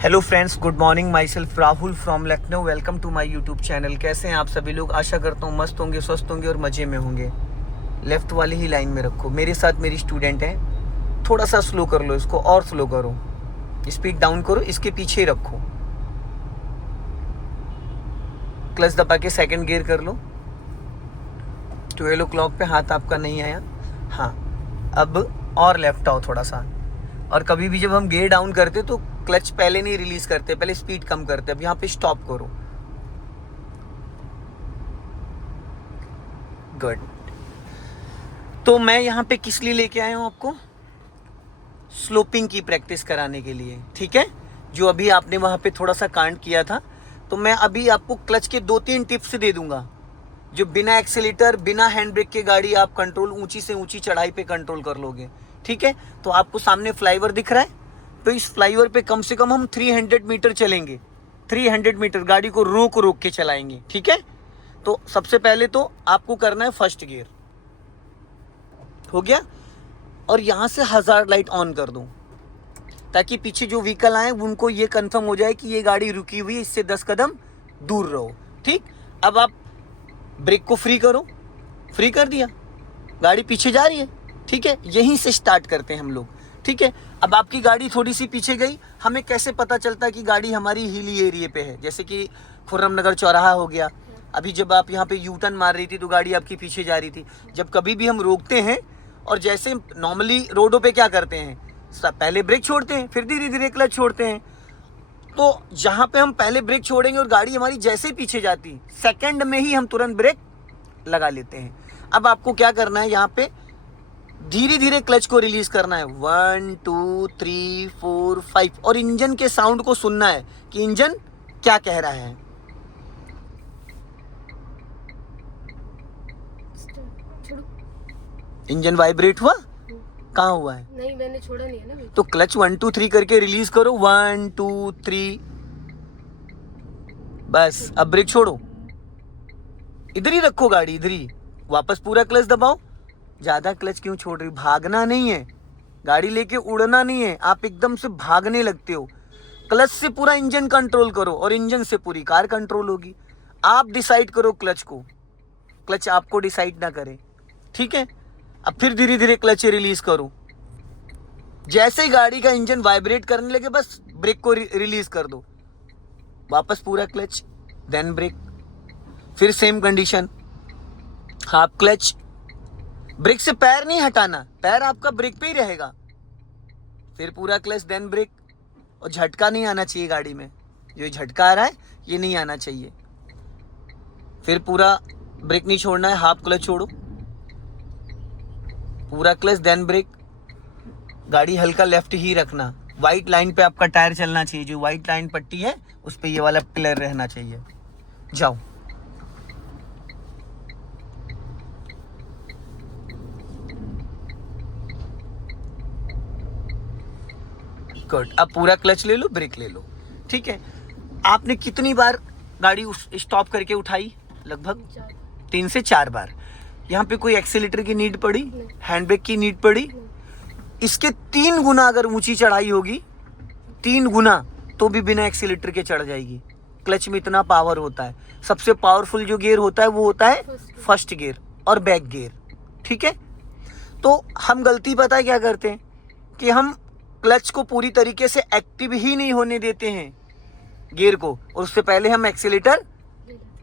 Hello friends, good morning. My self Rahul from Lucknow. Welcome to my YouTube channel. कैसे हैं आप सभी लोग? आशा करता हूँ मस्त होंगे, स्वस्थ होंगे और मज़े में होंगे। लेफ़्ट वाली ही लाइन में रखो। मेरे साथ मेरी स्टूडेंट है, थोड़ा सा स्लो कर लो इसको, और स्लो करो, स्पीड डाउन करो, इसके पीछे रखो। क्लच दबा के सेकंड गियर कर लो। 12 o'clock पे हाथ आपका नहीं आया। हाँ, अब और लेफ्ट आओ थोड़ा सा। और कभी भी जब हम गियर डाउन करते तो क्लच पहले नहीं रिलीज करते, पहले स्पीड कम करते। अब यहाँ पे स्टॉप करो। गुड। तो मैं यहाँ पे किस लिए लेके आया हूँ आपको? स्लोपिंग की प्रैक्टिस कराने के लिए, ठीक है। जो अभी आपने वहाँ पे थोड़ा सा कांड किया था, तो मैं अभी आपको क्लच के 2-3 टिप्स दे दूंगा, जो बिना एक्सीलेटर, बिना हैंड ब्रेक के गाड़ी आप कंट्रोल, ऊंची से ऊंची चढ़ाई पे कंट्रोल कर लोगे, ठीक है। तो आपको सामने फ्लाईओवर दिख रहा है, तो इस फ्लाईओवर पे कम से कम हम 300 मीटर चलेंगे। 300 मीटर गाड़ी को रोक रोक के चलाएंगे, ठीक है। तो सबसे पहले तो आपको करना है फर्स्ट गियर, हो गया। और यहाँ से हजार्ड लाइट ऑन कर दो, ताकि पीछे जो व्हीकल आए उनको ये कंफर्म हो जाए कि ये गाड़ी रुकी हुई है, इससे 10 कदम दूर रहो, ठीक। अब आप ब्रेक को फ्री करो। फ्री कर दिया, गाड़ी पीछे जा रही है, ठीक है। यहीं से स्टार्ट करते हैं हम लोग, ठीक है। अब आपकी गाड़ी थोड़ी सी पीछे गई, हमें कैसे पता चलता है कि गाड़ी हमारी हिली एरिया पे है? जैसे कि खुर्रम नगर चौराहा हो गया, अभी जब आप यहाँ पे यू टर्न मार रही थी तो गाड़ी आपकी पीछे जा रही थी। जब कभी भी हम रोकते हैं, और जैसे नॉर्मली रोडों पे क्या करते हैं, पहले ब्रेक छोड़ते हैं, फिर धीरे धीरे क्लच छोड़ते हैं। तो जहाँ पे हम पहले ब्रेक छोड़ेंगे और गाड़ी हमारी जैसे ही पीछे जाती, सेकंड में ही हम तुरंत ब्रेक लगा लेते हैं। अब आपको क्या करना है, यहाँ पे धीरे धीरे क्लच को रिलीज करना है। 1 2 3 4 5, और इंजन के साउंड को सुनना है कि इंजन क्या कह रहा है। इंजन वाइब्रेट हुआ? कहाँ हुआ है? नहीं, मैंने छोड़ा नहीं है ना। तो क्लच 1 2 3 करके रिलीज करो। 1 2 3, बस। अब ब्रेक छोड़ो, इधर ही रखो गाड़ी, इधर ही। वापस पूरा क्लच दबाओ। ज्यादा क्लच क्यों छोड़ रही? भागना नहीं है, गाड़ी लेके उड़ना नहीं है। आप एकदम से भागने लगते हो। क्लच से पूरा इंजन कंट्रोल करो, और इंजन से पूरी कार कंट्रोल होगी। आप डिसाइड करो क्लच को, क्लच आपको डिसाइड ना करे, ठीक है। अब फिर धीरे धीरे क्लच रिलीज करो। जैसे ही गाड़ी का इंजन वाइब्रेट करने लगे, बस ब्रेक को रिलीज कर दो। वापस पूरा क्लच, देन ब्रेक। फिर same condition, half clutch. Brake से पैर नहीं हटाना, पैर आपका ब्रेक पे ही रहेगा। फिर पूरा क्लच, देन ब्रेक। और झटका नहीं आना चाहिए गाड़ी में, जो झटका आ रहा है ये नहीं आना चाहिए। फिर पूरा ब्रेक नहीं छोड़ना है, हाफ क्लच छोड़ो, पूरा क्लच, देन ब्रेक। गाड़ी हल्का लेफ्ट ही रखना। वाइट लाइन पे आपका टायर चलना चाहिए, जो वाइट लाइन पट्टी है उस पे ये वाला पिलर रहना चाहिए। जाओ। गुड। अब पूरा क्लच ले लो, ब्रेक ले लो, ठीक है। आपने कितनी बार गाड़ी स्टॉप करके उठाई? लगभग 3 से 4 बार। यहाँ पे कोई एक्सीलेटर की नीड पड़ी? हैंड ब्रेक की नीड पड़ी? इसके 3 गुना अगर ऊंची चढ़ाई होगी, 3 गुना, तो भी बिना एक्सीलेटर के चढ़ जाएगी। क्लच में इतना पावर होता है। सबसे पावरफुल जो गियर होता है वो होता है फर्स्ट गियर और बैक गियर, ठीक है। तो हम गलती पता है क्या करते हैं, कि हम क्लच को पूरी तरीके से एक्टिव ही नहीं होने देते हैं गियर को, और उससे पहले हम एक्सीलेटर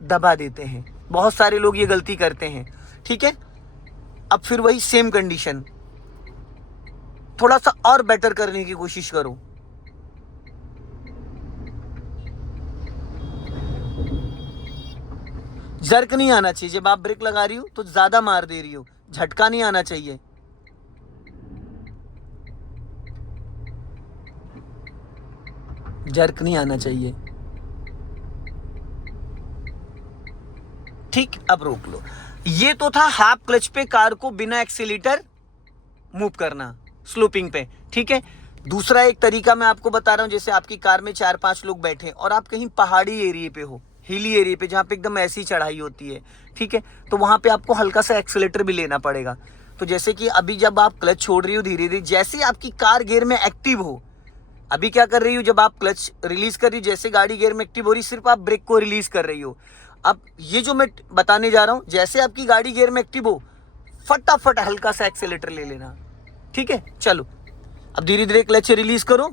दबा देते हैं। बहुत सारे लोग ये गलती करते हैं, ठीक है। अब फिर वही सेम कंडीशन, थोड़ा सा और बेटर करने की कोशिश करो। जर्क नहीं आना चाहिए। जब आप ब्रेक लगा रही हो तो ज्यादा मार दे रही हो, झटका नहीं आना चाहिए। जर्क नहीं आना चाहिए, ठीक। अब रोक लो। ये तो था हाफ क्लच पे कार को बिना एक्सीलेटर मूव करना, स्लोपिंग पे, ठीक है। दूसरा एक तरीका मैं आपको बता रहा हूं। जैसे आपकी कार में 4-5 लोग बैठे और आप कहीं पहाड़ी एरिया पे हो, हिली एरिया पे, जहाँ पे एकदम ऐसी चढ़ाई होती है, ठीक है। तो वहां पे आपको हल्का सा एक्सीलेटर भी लेना पड़ेगा। तो जैसे कि अभी जब आप क्लच छोड़ रही हो धीरे धीरे, जैसे आपकी कार गियर में एक्टिव हो, अभी क्या कर रही हो, जब आप क्लच रिलीज कर रही हो, जैसे गाड़ी गियर में एक्टिव हो रही, सिर्फ आप ब्रेक को रिलीज कर रही हो। अब ये जो मैं बताने जा रहा हूं, जैसे आपकी गाड़ी गियर में एक्टिव हो, फटाफट हल्का सा एक्सेलेरेटर ले लेना, ठीक है। चलो अब धीरे धीरे क्लच रिलीज करो,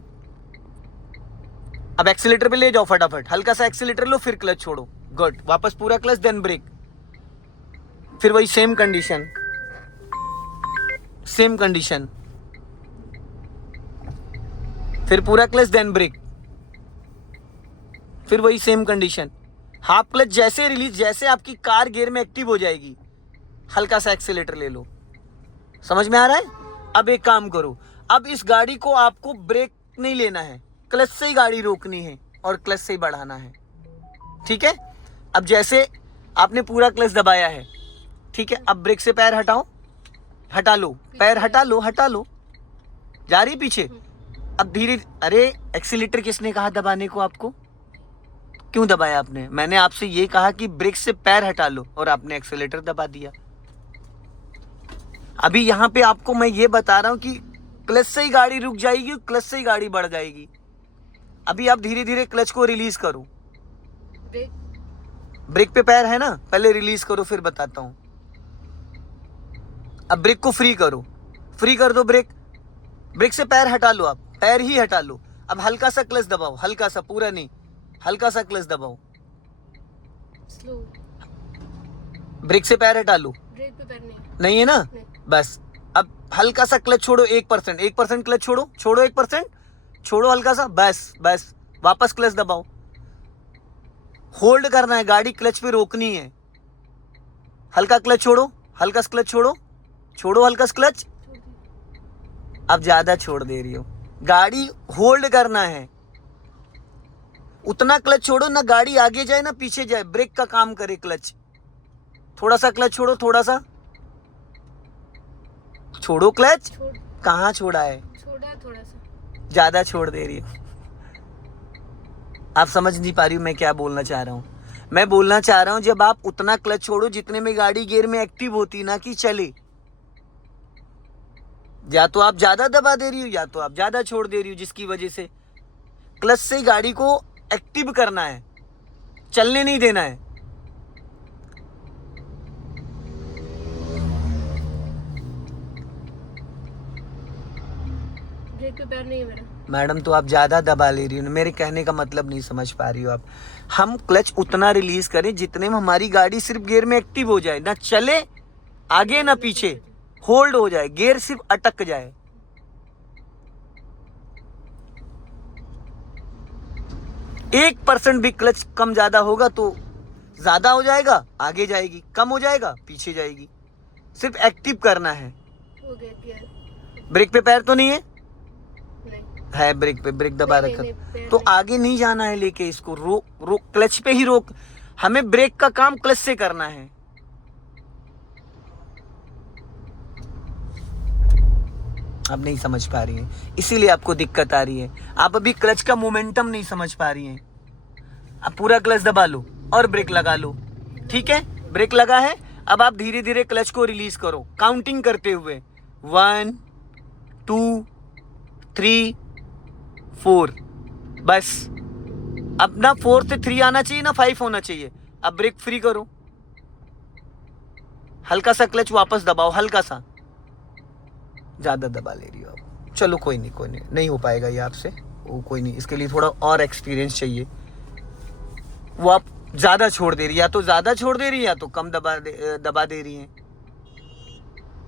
अब एक्सेलेरेटर पे ले जाओ, फटाफट हल्का सा एक्सेलेरेटर लो, फिर क्लच छोड़ो, गुड, वापस पूरा क्लच देन ब्रेक, फिर वही सेम कंडीशन, सेम कंडीशन, फिर पूरा क्लच देन ब्रेक, फिर वही सेम कंडीशन। हाफ क्लच जैसे रिलीज, जैसे आपकी कार गियर में एक्टिव हो जाएगी, हल्का सा एक्सेलेरेटर ले लो। समझ में आ रहा है? अब एक काम करो, अब इस गाड़ी को आपको ब्रेक नहीं लेना है, क्लच से ही गाड़ी रोकनी है और क्लच से ही बढ़ाना है, ठीक है। अब जैसे आपने पूरा क्लच दबाया है, ठीक है, अब ब्रेक से पैर हटाओ, हटा लो, पैर हटा लो, हटा लो, जा रही पीछे। अब धीरे, अरे एक्सीलेटर किसने कहा दबाने को आपको? क्यों दबाया आपने? मैंने आपसे ये कहा कि ब्रेक से पैर हटा लो और आपने एक्सीलेटर दबा दिया। अभी यहाँ पे आपको मैं ये बता रहा हूं कि क्लच से ही गाड़ी रुक जाएगी, क्लच से ही गाड़ी बढ़ जाएगी। अभी आप धीरे धीरे क्लच को रिलीज करो, ब्रेक पे पैर है ना, पहले रिलीज करो फिर बताता हूं। अब ब्रेक को फ्री करो, फ्री कर दो ब्रेक, ब्रेक से पैर हटा लो, आप पैर ही हटा लो। अब हल्का सा क्लच दबाओ, हल्का सा, पूरा नहीं, हल्का सा क्लच दबाओ, स्लो, ब्रेक से पैर हटा लो, ब्रेक पे पैर नहीं है ना, नहीं। बस अब हल्का सा क्लच छोड़ो, 1%, 1% क्लच छोड़ो, छोड़ो 1%, छोड़ो हल्का सा, बस बस, वापस क्लच दबाओ, होल्ड करना है, गाड़ी क्लच पे रोकनी है। हल्का क्लच छोड़ो, हल्का क्लच छोड़ो, छोड़ो हल्का क्लच, अब ज्यादा छोड़ दे रही हो, गाड़ी होल्ड करना है, उतना क्लच छोड़ो ना गाड़ी आगे जाए ना पीछे जाए, ब्रेक का काम करे क्लच। थोड़ा सा क्लच छोड़ो, थोड़ा सा छोड़ो क्लच, कहाँ छोड़ा है? छोड़ा थोड़ा सा, ज्यादा छोड़ दे रही हो। आप समझ नहीं पा रही हो मैं क्या बोलना चाह रहा हूं? मैं बोलना चाह रहा हूं जब आप उतना क्लच छोड़ो जितने में गाड़ी गियर में एक्टिव होती, ना कि चले। या तो आप ज्यादा दबा दे रही हो या तो आप ज्यादा छोड़ दे रही हो, जिसकी वजह से क्लच से गाड़ी को एक्टिव करना है, चलने नहीं देना है। ब्रेक पे पैर नहीं है मेरा। मैडम तो आप ज्यादा दबा ले रही हो, मेरे कहने का मतलब नहीं समझ पा रही हो आप। हम क्लच उतना रिलीज करें जितने में हमारी गाड़ी सिर्फ गियर में एक्टिव हो जाए, ना चले आगे ना पीछे, होल्ड हो जाए, गियर सिर्फ अटक जाए। 1% भी क्लच कम ज्यादा होगा तो ज्यादा हो जाएगा, आगे जाएगी, कम हो जाएगा पीछे जाएगी। सिर्फ एक्टिव करना है। हो गया किया। ब्रेक पे पैर तो नहीं है? नहीं है, ब्रेक पे, ब्रेक दबा नहीं, रखा नहीं, पैर तो नहीं। आगे नहीं जाना है लेके इसको, रोक रोक, क्लच पे ही रोक। हमें ब्रेक का काम क्लच से करना है। अब नहीं समझ पा रही हैं, इसीलिए आपको दिक्कत आ रही है। आप अभी क्लच का मोमेंटम नहीं समझ पा रही हैं। अब पूरा क्लच दबा लो और ब्रेक लगा लो, ठीक है। ब्रेक लगा है, अब आप धीरे धीरे क्लच को रिलीज करो, काउंटिंग करते हुए 1 2 3 4, बस। अब ना 4 से 3 आना चाहिए ना 5 होना चाहिए। अब ब्रेक फ्री करो, हल्का सा क्लच वापस दबाओ, हल्का सा, ज्यादा दबा ले रही हो आप। चलो कोई नहीं, कोई नहीं, नहीं हो पाएगा ये आपसे, वो कोई नहीं, इसके लिए थोड़ा और एक्सपीरियंस चाहिए। वो आप ज्यादा छोड़ दे रही है, या तो ज्यादा छोड़ दे रही है या तो कम दबा दे रही है।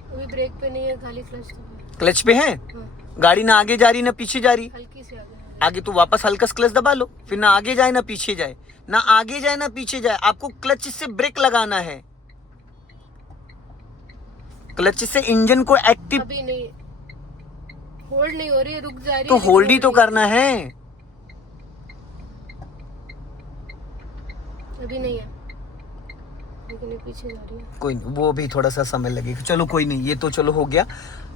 अभी ब्रेक पे नहीं है, खाली क्लच तो है। क्लच पे है, हाँ, गाड़ी ना आगे जा रही ना पीछे जा रही। हल्की से आगे। आगे तो वापस हल्का क्लच दबा लो, फिर ना आगे जाए ना पीछे जाए, ना आगे जाए ना पीछे जाए। आपको क्लच से ब्रेक लगाना है, क्लच से इंजन को एक्टिव। अभी नहीं, होल्ड नहीं हो रही है, रुक जा रही है। तो होल्ड ही तो करना है। अभी नहीं है, लेकिन ये पीछे जा रही है। कोई नहीं, वो भी थोड़ा सा समय लगेगा। चलो कोई नहीं, ये तो चलो हो गया।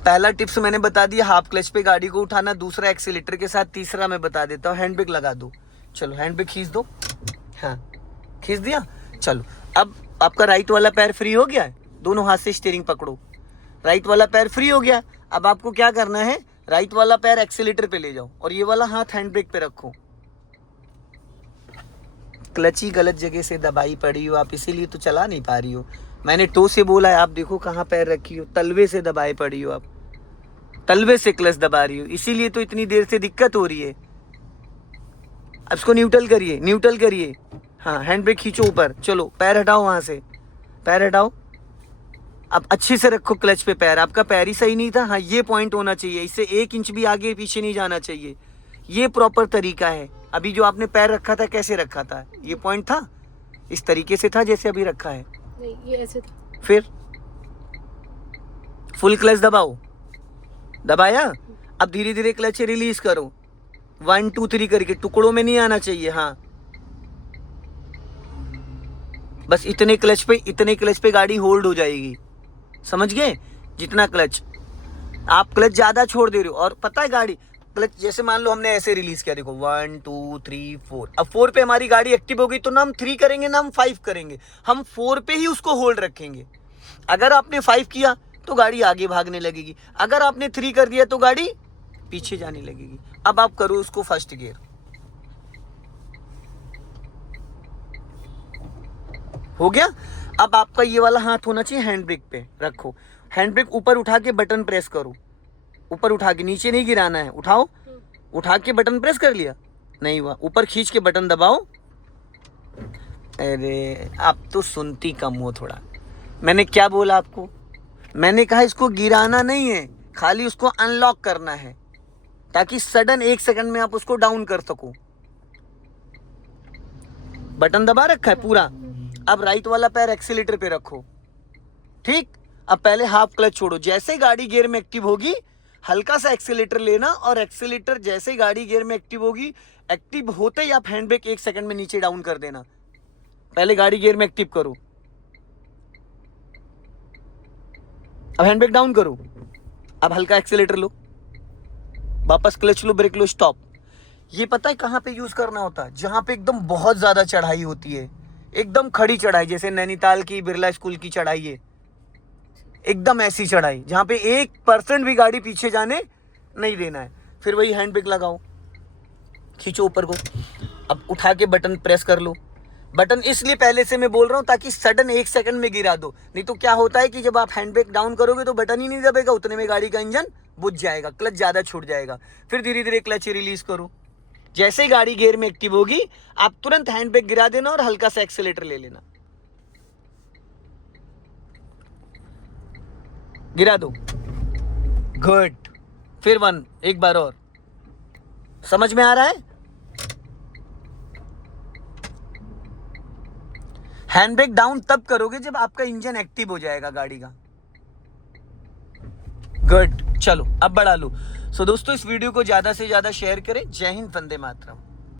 पहला टिप्स मैंने बता दिया, हाफ क्लच पे गाड़ी को उठाना। दूसरा एक्सीलेटर के साथ। तीसरा मैं बता देता हूँ, हैंड ब्रेक लगा दो। चलो हैंड ब्रेक खींच दो, हाँ खींच दिया। चलो अब आपका राइट वाला पैर फ्री हो गया है, दोनों हाथ से स्टीयरिंग पकड़ो, राइट वाला पैर फ्री हो गया। अब आपको क्या करना है, राइट वाला पैर एक्सीलेटर पे ले जाओ और ये वाला हाथ हैंड ब्रेक पे रखो। क्लच ही गलत जगह से दबाई पड़ी हो आप, इसीलिए तो चला नहीं पा रही हो। मैंने टो से बोला है, आप देखो कहाँ पैर रखी हो, तलवे से दबाई पड़ी हो आप, तलवे से क्लच दबा रही हो, इसीलिए तो इतनी देर से दिक्कत हो रही है। अब इसको न्यूट्रल करिए, न्यूट्रल करिए। हाँ, हैंड ब्रेक खींचो ऊपर, चलो पैर हटाओ वहाँ से, पैर हटाओ। अब अच्छे से रखो क्लच पे पैर, आपका पैर ही सही नहीं था। हाँ, ये पॉइंट होना चाहिए, इससे 1 इंच भी आगे पीछे नहीं जाना चाहिए। ये प्रॉपर तरीका है। अभी जो आपने पैर रखा था कैसे रखा था, ये पॉइंट था, इस तरीके से था जैसे अभी रखा है? नहीं, ये ऐसे था। फिर फुल क्लच दबाओ, दबाया। अब धीरे धीरे क्लच रिलीज करो, 1 2 3 करके, टुकड़ों में नहीं आना चाहिए। हाँ, बस इतने क्लच पे गाड़ी होल्ड हो जाएगी, समझ गए? जितना क्लच, आप क्लच ज्यादा छोड़ दे रहे हो। और पता है गाड़ी क्लच, जैसे मान लो हमने ऐसे रिलीज किया, देखो 1 2 3 4, अब 4 पे हमारी गाड़ी एक्टिव हो गई, तो ना हम 3 करेंगे ना हम 5 करेंगे, हम 4 पे ही उसको होल्ड रखेंगे। अगर आपने 5 किया तो गाड़ी आगे भागने लगेगी, अगर आपने 3 कर दिया तो गाड़ी पीछे जाने लगेगी। अब आप करो उसको फर्स्ट गियर, हो गया। अब आपका ये वाला हाथ होना चाहिए हैंड ब्रेक पे, रखो हैंड ब्रेक ऊपर उठा के बटन प्रेस करो, ऊपर उठा के, नीचे नहीं गिराना है, उठाओ, उठा के बटन प्रेस कर लिया, नहीं हुआ, ऊपर खींच के बटन दबाओ। अरे आप तो सुनती कम हो थोड़ा। मैंने क्या बोला आपको? मैंने कहा इसको गिराना नहीं है, खाली उसको अनलॉक करना है, ताकि सडन 1 सेकंड में आप उसको डाउन कर सको। बटन दबा रखा है पूरा। अब राइट वाला पैर एक्सीलेटर पे रखो, ठीक। अब पहले हाफ क्लच छोड़ो, जैसे गाड़ी गियर में एक्टिव होगी हल्का सा एक्सीलेटर लेना, और एक्सीलेटर जैसे गाड़ी गियर में एक्टिव होगी, एक्टिव होते ही आप हैंड ब्रेक 1 सेकंड में नीचे डाउन कर देना। पहले गाड़ी गियर में एक्टिव करो, अब हैंड ब्रेक डाउन करो, अब हल्का एक्सीलेटर लो, वापस क्लच लो, ब्रेक लो, स्टॉप। ये पता है कहाँ पे यूज करना होता है? जहां पे एकदम बहुत ज्यादा चढ़ाई होती है, एकदम खड़ी चढ़ाई, जैसे नैनीताल की बिरला स्कूल की चढ़ाई है, एकदम ऐसी चढ़ाई जहां पे 1% भी गाड़ी पीछे जाने नहीं देना है। फिर वही हैंड ब्रेक लगाओ, खींचो ऊपर को, अब उठा के बटन प्रेस कर लो। बटन इसलिए पहले से मैं बोल रहा हूं ताकि सडन 1 सेकंड में गिरा दो, नहीं तो क्या होता है कि जब आप हैंड ब्रेक डाउन करोगे तो बटन ही नहीं दबेगा, उतने में गाड़ी का इंजन बुझ जाएगा, क्लच ज्यादा छूट जाएगा। फिर धीरे धीरे क्लच रिलीज करो, जैसे ही गाड़ी गियर में एक्टिव होगी आप तुरंत हैंड ब्रेक गिरा देना और हल्का सा एक्सीलेटर ले लेना, गिरा दो, गुड। फिर 1, एक बार और, समझ में आ रहा है? हैंड ब्रेक डाउन तब करोगे जब आपका इंजन एक्टिव हो जाएगा गाड़ी का, गुड। चलो अब बढ़ा लो। सो दोस्तों, इस वीडियो को ज्यादा से ज्यादा शेयर करें। जय हिंद, वंदे मातरम।